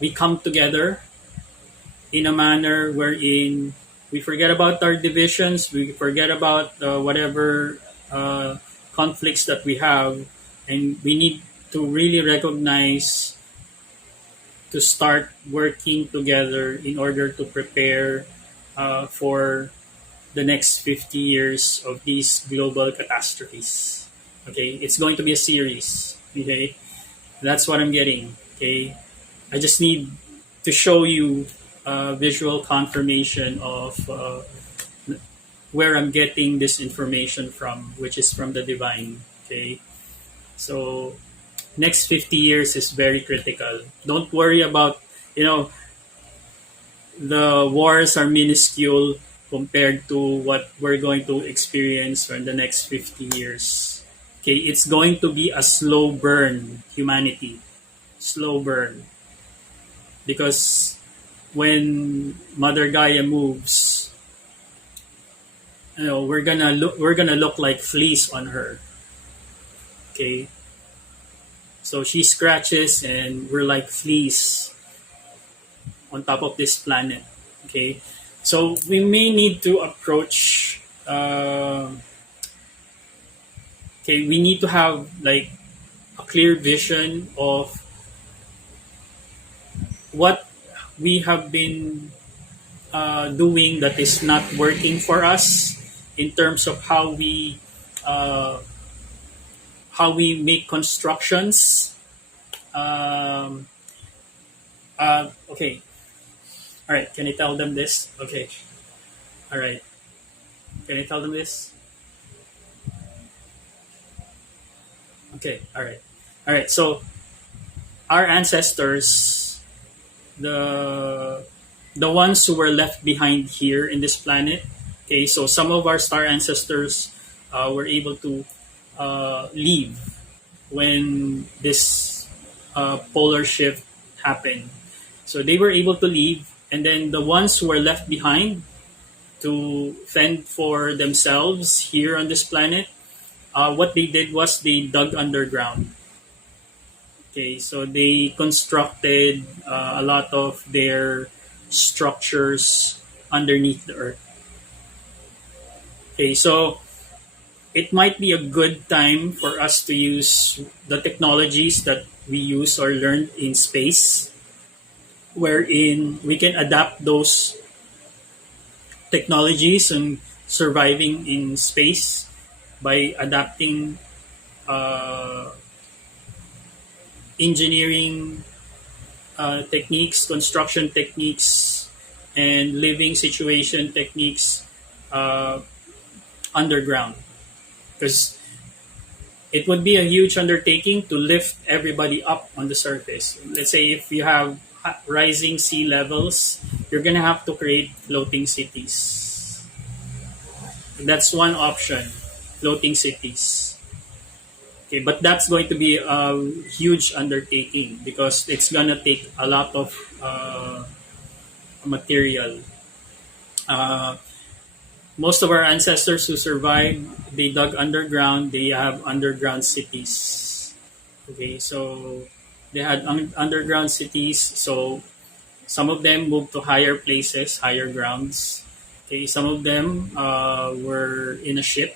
we come together in a manner wherein we forget about our divisions, we forget about whatever conflicts that we have, and we need to really recognize to start working together in order to prepare for the next 50 years of these global catastrophes. Okay, it's going to be a series. Okay, that's what I'm getting. Okay, I just need to show you visual confirmation of where I'm getting this information from, which is from the divine. Okay, so next 50 years is very critical. Don't worry about, you know, the wars are minuscule compared to what we're going to experience in the next 50 years. Okay, it's going to be a slow burn, humanity. Slow burn. Because when Mother Gaia moves, we're gonna look like fleas on her. Okay. So she scratches and we're like fleas on top of this planet. Okay. So we may need to approach we need to have like a clear vision of what we have been doing that is not working for us in terms of uh, how we make constructions. Um, okay, all right. Can I tell them this? Okay, all right. Can I tell them this? Okay, all right. So our ancestors, the the ones who were left behind here in this planet. Okay, so some of our star ancestors were able to leave when this polar shift happened. So they were able to leave, and then the ones who were left behind to fend for themselves here on this planet, what they did was they dug underground. Okay, so they constructed a lot of their structures underneath the earth. Okay, so it might be a good time for us to use the technologies that we use or learned in space, wherein we can adapt those technologies and surviving in space by adapting uh, engineering techniques, construction techniques, and living situation techniques uh, underground. Because it would be a huge undertaking to lift everybody up on the surface. Let's say if you have rising sea levels, you're going to have to create floating cities. That's one option, floating cities. Okay, but that's going to be a huge undertaking because it's going to take a lot of material. Uh, Most of our ancestors who survived, they dug underground. They have underground cities. Okay, so they had underground cities. So some of them moved to higher places, higher grounds. Okay, some of them were in a ship.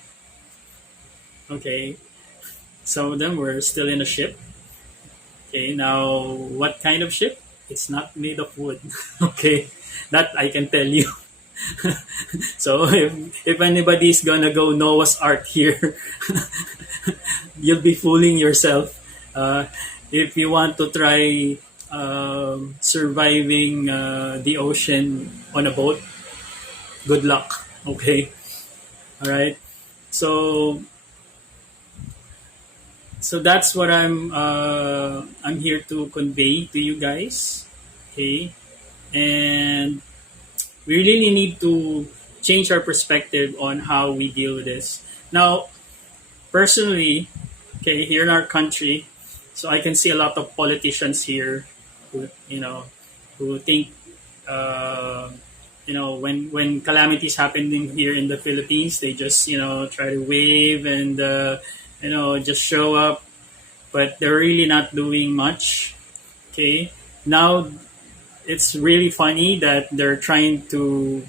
Okay, some of them were still in a ship. Okay, now what kind of ship? It's not made of wood. Okay, that I can tell you. So if anybody's gonna go Noah's Ark here, you'll be fooling yourself. If you want to try surviving the ocean on a boat, good luck. Okay, all right. So so that's what I'm here to convey to you guys. Okay, and we really need to change our perspective on how we deal with this. Now, personally, okay, here in our country, so I can see a lot of politicians here who, who think, when calamities happen here in the Philippines, they just, try to wave and, just show up, but they're really not doing much. Okay. Now, it's really funny that they're trying to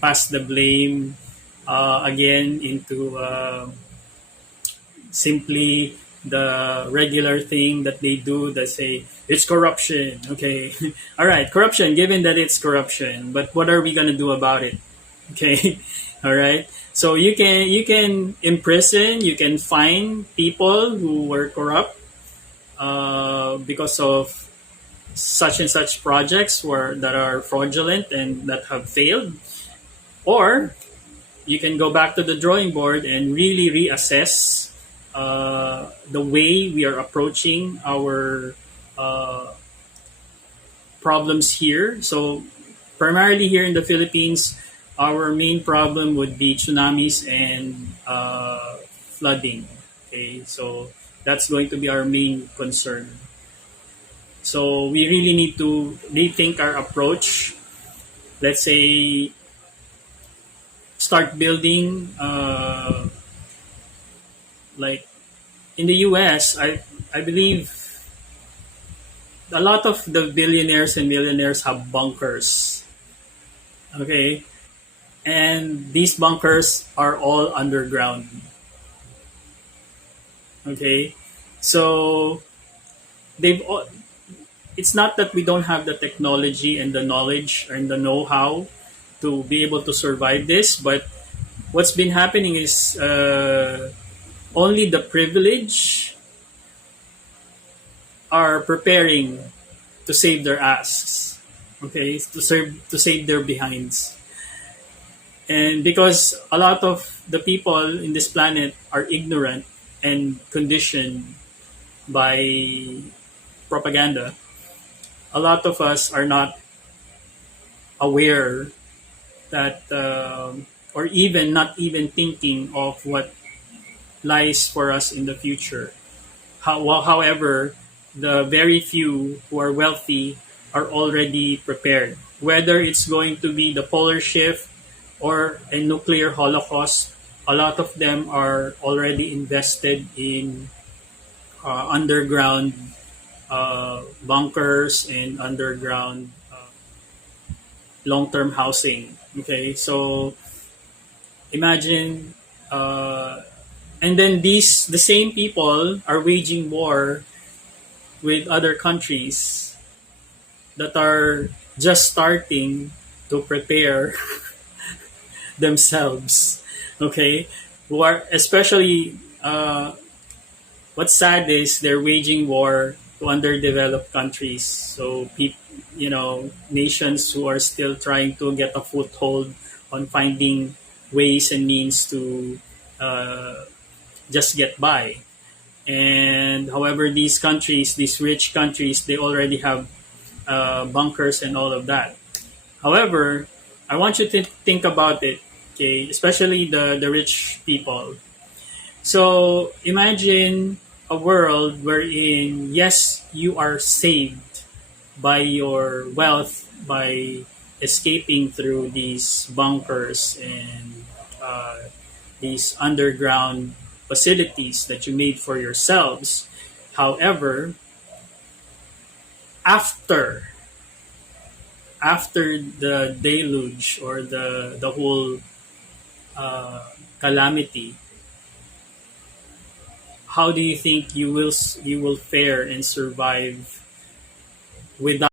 pass the blame again into simply the regular thing that they do that say it's corruption. Okay. All right, corruption, given that it's corruption, but what are we going to do about it? Okay. All right, so you can imprison, you can fine people who were corrupt because of such and such projects that are fraudulent and that have failed, or you can go back to the drawing board and really reassess the way we are approaching our uh, problems here. So, primarily here in the Philippines, our main problem would be tsunamis and flooding. Okay, so that's going to be our main concern. So, we really need to rethink our approach. Let's say, start building like in the US, I believe a lot of the billionaires and millionaires have bunkers. Okay, and these bunkers are all underground. Okay, so they've all, it's not that we don't have the technology and the knowledge and the know-how to be able to survive this, but what's been happening is only the privileged are preparing to save their asses, okay, to save their behinds. And because a lot of the people in this planet are ignorant and conditioned by propaganda, a lot of us are not aware that, or even not even thinking of what lies for us in the future. However, the very few who are wealthy are already prepared. Whether it's going to be the polar shift or a nuclear holocaust, a lot of them are already invested in underground bunkers and underground long-term housing. Okay, so imagine, and then the same people are waging war with other countries that are just starting to prepare themselves. Okay, who are especially what's sad is they're waging war to underdeveloped countries. So nations who are still trying to get a foothold on finding ways and means to just get by. And however, these countries, these rich countries, they already have bunkers and all of that. However, I want you to think about it, okay, especially the rich people. So imagine a world wherein, yes, you are saved by your wealth, by escaping through these bunkers and these underground facilities that you made for yourselves. However, after the deluge or the whole calamity, how do you think you will fare and survive without